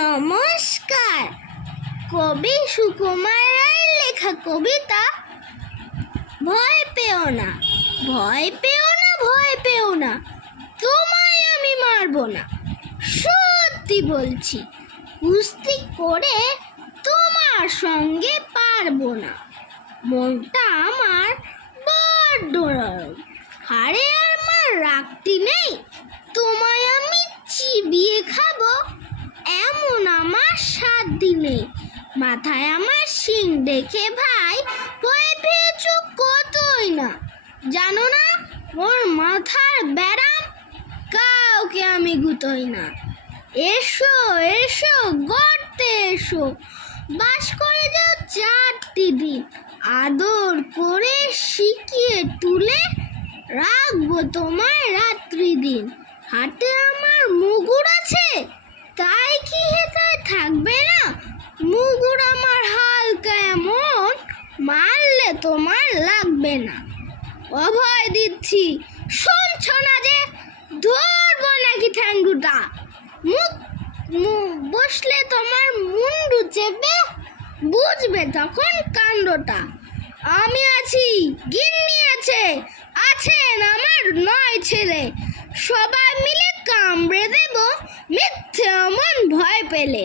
নমস্কার। কবি সুকুমার রায়ের লেখা কবিতা ভয় পেও না, ভয় পেও না, ভয় পেও না, তোমায় আমি মারবো না। সত্যি বলছি, কুস্তি করে তোমার সঙ্গে পারব না। মনটা আমার বড্ড হারে আর মার রাগটি নেই, তোমায় আমি চিবিয়ে আমার সাত দিনে। মাথায় আমার শিং দেখে ভাই ভয় পেয়েছ কতই না? জানো না, ওর মাথার ব্যারাম কাউকে আমি গুতোই না। এসো এসো, গর্তে এসো। বাস করে যাও চারটি দিন। আদর করে শিখিয়ে তুলে রাখব তোমার রাত্রি দিন। হাতে আমার মুগুর আছে, তাই আমার হালকা এমন মারলে তোমার লাগবে না। অভয় দিচ্ছি, শুনছ না যে? ধরবো নাকি ঠ্যাঙ্গুটা? মুখ বসলে তোমার মুন্ডু চেপে বুঝবে তখন কাণ্ডটা। আমি আছি, গিন্নি আছে, আছেন আমার নয় ছেলে। সবাই মিলে কামড়ে দেব, মিথ্যে অমন ভয় পেলে।